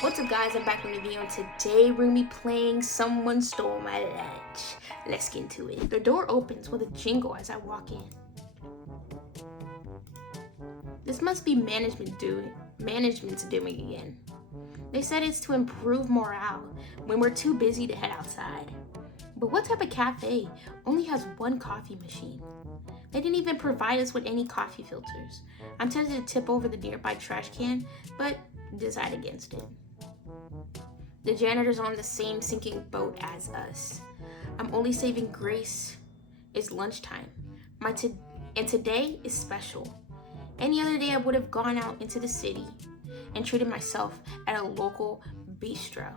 What's up guys, I'm back with a video and today we're gonna be playing Someone Stole My Lunch. Let's get into it. The door opens with a jingle as I walk in. This must be management's doing again. They said it's to improve morale when we're too busy to head outside. But what type of cafe only has one coffee machine? They didn't even provide us with any coffee filters. I'm tempted to tip over the nearby trash can, but decide against it. The janitor's on the same sinking boat as us. I'm only saving grace is lunchtime. And today is special. Any other day I would have gone out into the city and treated myself at a local bistro.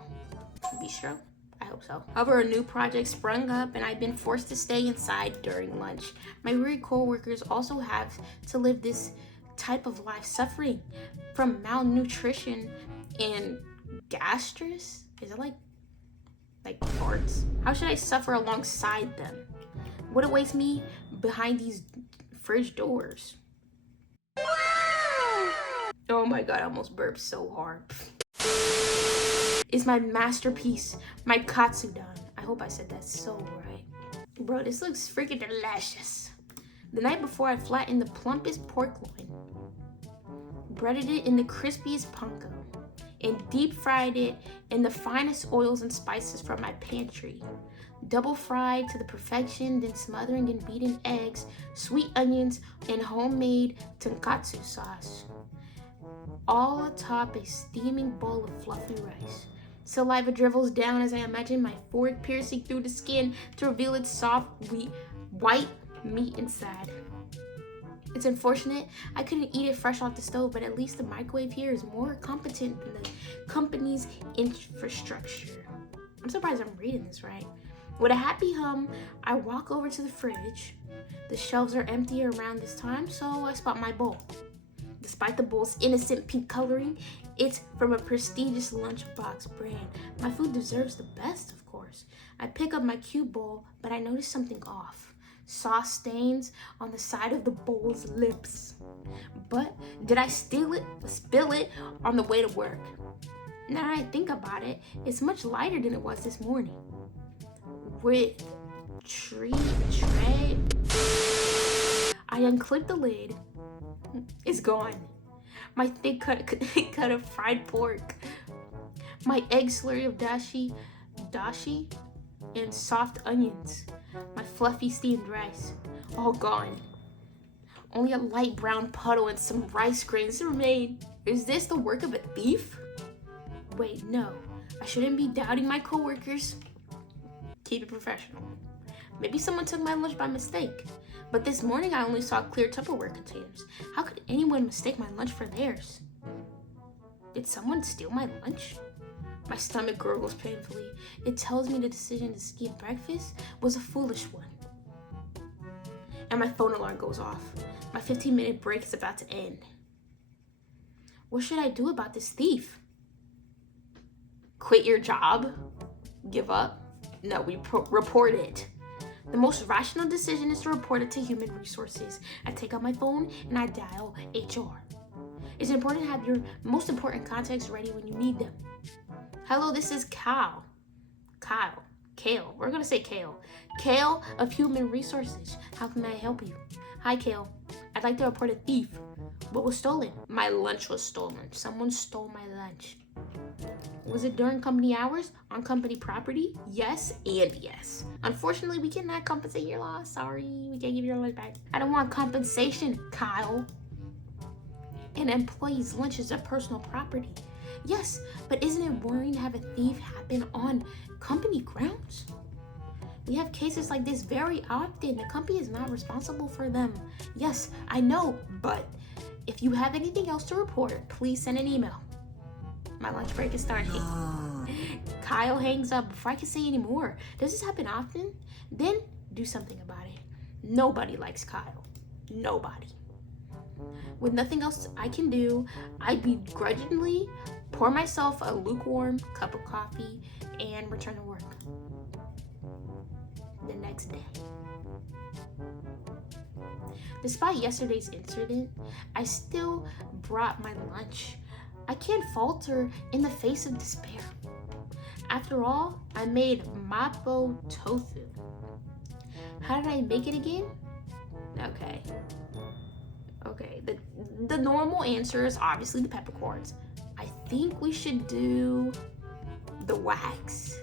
Bistro? I hope so. However, a new project sprung up and I've been forced to stay inside during lunch. My weary co-workers also have to live this type of life, suffering from malnutrition and gastrus. Is it like farts? How should I suffer alongside them? What awaits me behind these fridge doors? Oh my god, I almost burped so hard. Is my masterpiece, my katsudon. I hope I said that so right. Bro, this looks freaking delicious. The night before, I flattened the plumpest pork loin, breaded it in the crispiest panko, and deep fried it in the finest oils and spices from my pantry. Double fried to the perfection, then smothering in beaten eggs, sweet onions, and homemade tonkatsu sauce. All atop a steaming bowl of fluffy rice. Saliva dribbles down as I imagine my fork piercing through the skin to reveal its soft, white meat inside. It's unfortunate I couldn't eat it fresh off the stove, but at least the microwave here is more competent than the company's infrastructure. I'm surprised I'm reading this right. With a happy hum, I walk over to the fridge. The shelves are empty around this time, so I spot my bowl. Despite the bowl's innocent pink coloring, it's from a prestigious lunchbox brand. My food deserves the best, of course. I pick up my cute bowl, but I notice something off. Sauce stains on the side of the bowl's lips. But did I spill it on the way to work? Now that I think about it, it's much lighter than it was this morning. With tray, I unclip the lid. It's gone. My thick cut of fried pork, my egg slurry of dashi, and soft onions, my fluffy steamed rice, all gone. Only a light brown puddle and some rice grains remain. Is this the work of a thief? Wait, no. I shouldn't be doubting my coworkers. Keep it professional. Maybe someone took my lunch by mistake. But this morning I only saw clear Tupperware containers. How could anyone mistake my lunch for theirs? Did someone steal my lunch? My stomach gurgles painfully. It tells me the decision to skip breakfast was a foolish one. And my phone alarm goes off. My 15-minute break is about to end. What should I do about this thief? Quit your job? Give up? No, we report it. The most rational decision is to report it to Human Resources. I take out my phone and I dial HR. It's important to have your most important contacts ready when you need them. Hello, this is Kale. We're gonna say Kale. Kale of Human Resources. How can I help you? Hi, Kale. I'd like to report a thief. What was stolen? My lunch was stolen. Someone stole my lunch. Was it during company hours? On company property? Yes and yes. Unfortunately, we cannot compensate your loss. Sorry, we can't give you your lunch back. I don't want compensation, Kyle. An employee's lunch is a personal property. Yes, but isn't it worrying to have a thief happen on company grounds? We have cases like this very often. The company is not responsible for them. Yes, I know, but if you have anything else to report, please send an email. My lunch break is starting. Kyle hangs up before I can say any more. Does this happen often? Then do something about it. Nobody likes Kyle. Nobody. With nothing else I can do, I begrudgingly pour myself a lukewarm cup of coffee and return to work. The next day. Despite yesterday's incident, I still brought my lunch I can't falter in the face of despair. After all, I made mapo tofu. How did I make it again? Okay, the normal answer is obviously the peppercorns. I think we should do the wax.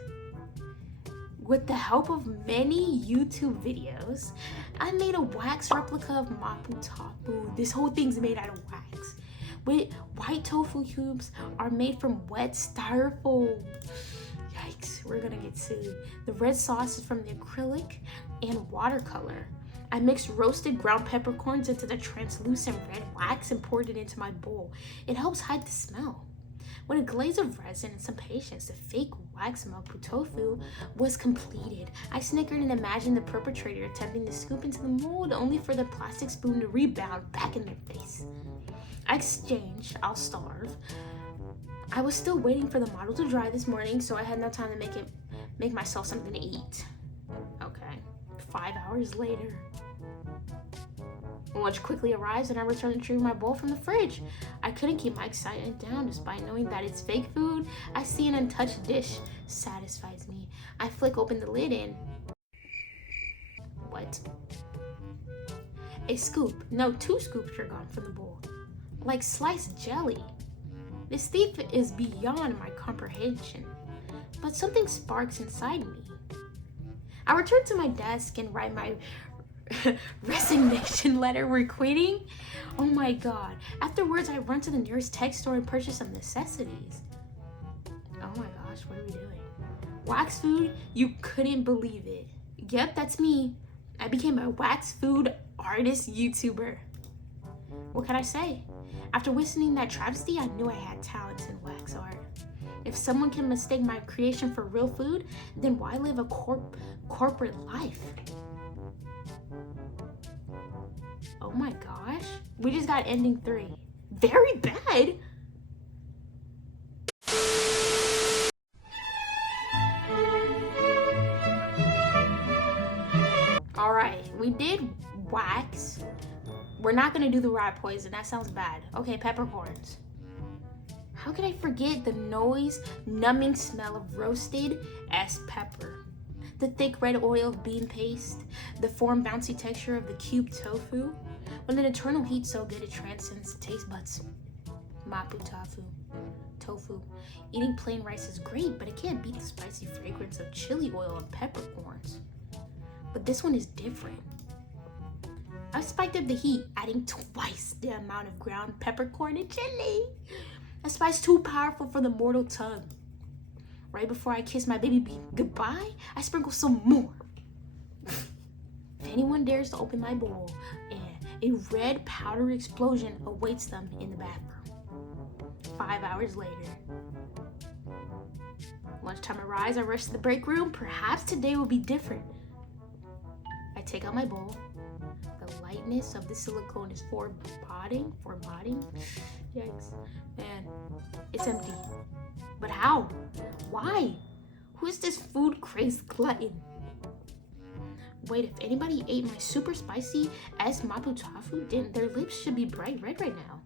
With the help of many YouTube videos, I made a wax replica of mapo tofu. This whole thing's made out of wax. White tofu cubes are made from wet styrofoam. Yikes, we're gonna get sued. The red sauce is from the acrylic and watercolor. I mixed roasted ground peppercorns into the translucent red wax and poured it into my bowl. It helps hide the smell. With a glaze of resin and some patience, the fake wax mapo tofu was completed. I snickered and imagined the perpetrator attempting to scoop into the mold, only for the plastic spoon to rebound back in their face. I exchanged, I'll starve. I was still waiting for the model to dry this morning, so I had no time to make myself something to eat. Okay, 5 hours later. Lunch quickly arrives and I return to retrieve my bowl from the fridge. I couldn't keep my excitement down despite knowing that it's fake food. I see an untouched dish satisfies me. I flick open the lid and... What? A scoop, no, 2 scoops are gone from the bowl. Like sliced jelly. This thief is beyond my comprehension. But something sparks inside me. I return to my desk and write my resignation letter. We're quitting? Oh my god. Afterwards, I run to the nearest tech store and purchase some necessities. Oh my gosh, what are we doing? Wax food? You couldn't believe it. Yep, that's me. I became a wax food artist YouTuber. What can I say? After witnessing that travesty, I knew I had talents in wax art. If someone can mistake my creation for real food, then why live a corporate life? Oh my gosh, we just got ending 3. Very bad. All right, we did wax. We're not gonna do the rat poison, that sounds bad. Okay, peppercorns. How could I forget the noise, numbing smell of roasted S pepper? The thick red oil of bean paste, the form bouncy texture of the cubed tofu, with an eternal heat so good it transcends the taste buds. Mapo tofu. Eating plain rice is great, but it can't beat the spicy fragrance of chili oil and peppercorns. But this one is different. I spiked up the heat, adding twice the amount of ground peppercorn and chili. A spice too powerful for the mortal tongue. Right before I kiss my baby goodbye, I sprinkle some more. If anyone dares to open my bowl, a red powder explosion awaits them in the bathroom. 5 hours later. Lunchtime arrives, I rush to the break room. Perhaps today will be different. I take out my bowl. The lightness of the silicone is foreboding. Yikes. Man, it's empty. But how? Why? Who is this food crazed glutton? Wait, if anybody ate my super spicy S mapo tofu, then their lips should be bright red right now.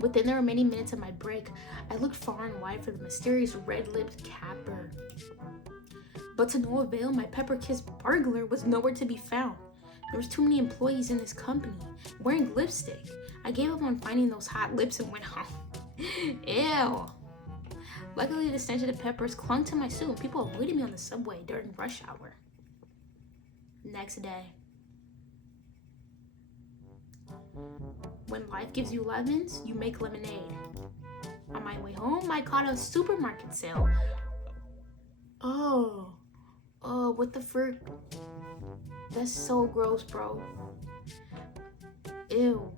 Within the remaining minutes of my break, I looked far and wide for the mysterious red-lipped capper. But to no avail, my pepper-kissed burglar was nowhere to be found. There was too many employees in this company, wearing lipstick. I gave up on finding those hot lips and went home. Ew. Luckily, the stench of the peppers clung to my suit and people avoided me on the subway during rush hour. Next day. When life gives you lemons, you make lemonade. On my way home, I caught a supermarket sale. Oh, what the frick? That's so gross, bro. Ew.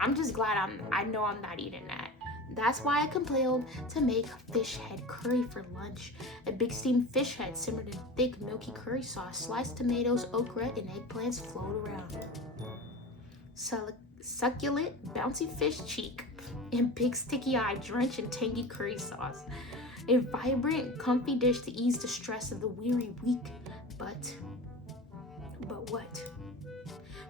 I'm just glad I know I'm not eating that. That's why I compelled to make fish head curry for lunch. A big steamed fish head simmered in thick, milky curry sauce. Sliced tomatoes, okra, and eggplants flowed around. Succulent, bouncy fish cheek and big sticky eye drenched in tangy curry sauce. A vibrant, comfy dish to ease the stress of the weary week. But what?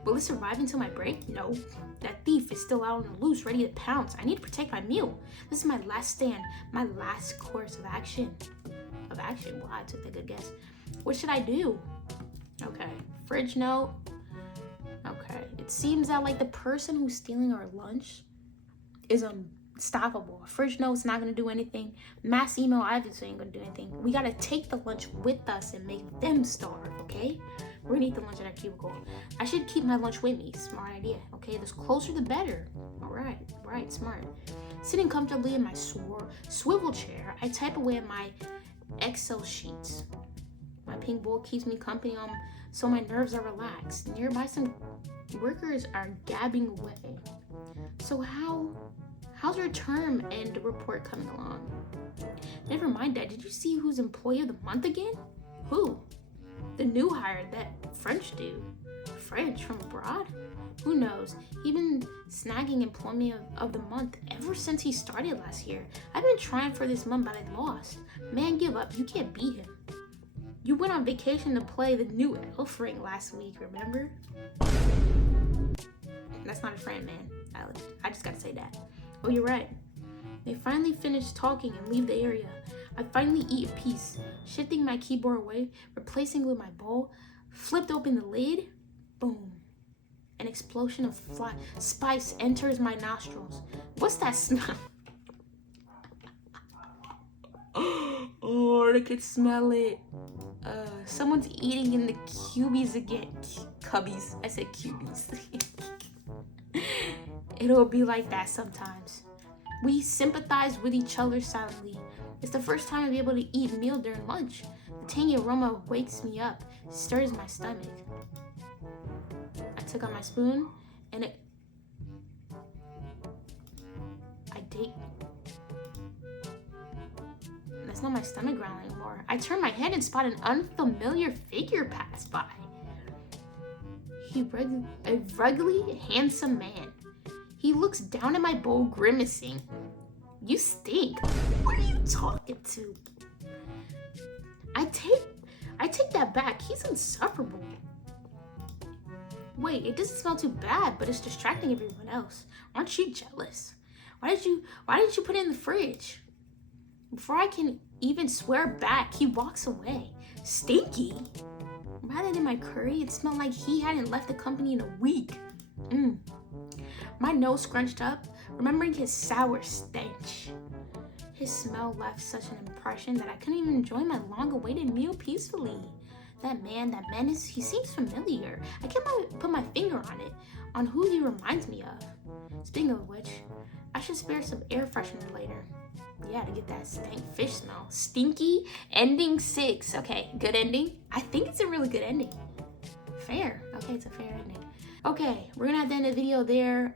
Will it survive until my break? No. That thief is still out on the loose, ready to pounce. I need to protect my meal. This is my last stand, my last course of action. Well, I took a good guess. What should I do? Okay, fridge note. Okay, it seems that like the person who's stealing our lunch is unstoppable. A fridge note's not gonna do anything. Mass email obviously ain't gonna do anything. We gotta take the lunch with us and make them starve, okay? We're gonna eat the lunch at our cubicle. I should keep my lunch with me. Smart idea, okay? The closer the better. All right, smart. Sitting comfortably in my swivel chair, I type away at my Excel sheets. My pink bowl keeps me company so my nerves are relaxed. Nearby, some workers are gabbing away. So how's your term end report coming along? Never mind that. Did you see who's employee of the month again? Who? The new hire, that French dude. French from abroad? Who knows? He's been snagging employee of the month ever since he started last year. I've been trying for this month, but I lost. Man, give up. You can't beat him. You went on vacation to play the new elf ring last week, remember? That's not a friend, man. I just gotta say that. Oh, you're right. They finally finish talking and leave the area. I finally eat a piece, shifting my keyboard away, replacing it with my bowl, flipped open the lid, boom. An explosion of spice enters my nostrils. What's that smell? Oh, I can smell it. Someone's eating in the cubies again. Cubbies. I said cubies. It'll be like that sometimes. We sympathize with each other silently. It's the first time I'll be able to eat a meal during lunch. The tangy aroma wakes me up, stirs my stomach. I took out my spoon and That's not my stomach growling anymore. I turn my head and spot an unfamiliar figure pass by. A ruggedly handsome man. He looks down at my bowl, grimacing. You stink. What are you talking to? I take that back. He's insufferable. Wait, it doesn't smell too bad, but it's distracting everyone else. Aren't you jealous? Why didn't you put it in the fridge? Before I can even swear back, he walks away. Stinky. Rather than my curry, it smelled like he hadn't left the company in a week. My nose scrunched up, remembering his sour stench. His smell left such an impression that I couldn't even enjoy my long-awaited meal peacefully. That menace, he seems familiar. I can't put my finger on it, on who he reminds me of. Speaking of which, I should spare some air freshener later. Yeah, to get that stank fish smell. Stinky, ending 6. Okay, good ending? I think it's a really good ending. Fair. Okay, it's a fair ending. Okay, we're gonna have to end the video there.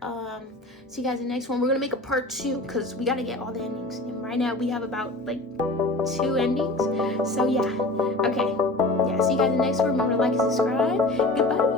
See you guys in the next one. We're gonna make a part 2 because we gotta get all the endings. And right now we have about like 2 endings. So yeah, okay. Yeah, see you guys in the next one. Remember to like and subscribe. Goodbye.